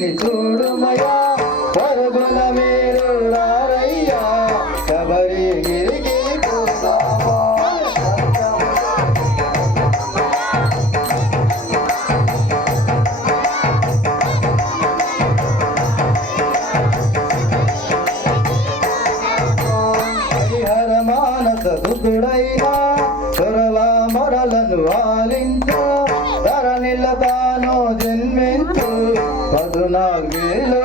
ನಿನಗೆ ಜೋಡು నా వేలో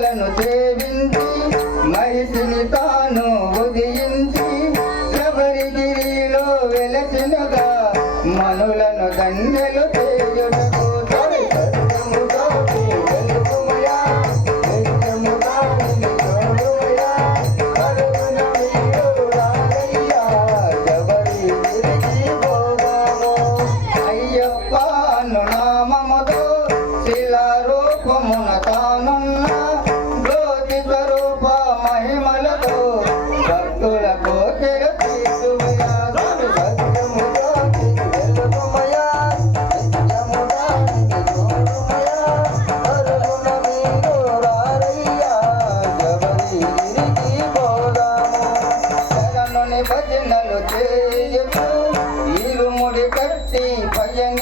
కళలను సేవించి మహిషిని తాను ఉదయించి శబరిగిరిలో వెలసినగా మనులను దండెలు చేయుటకు అయ్యప్ప నామముతో శిలారూపము สี่พยัง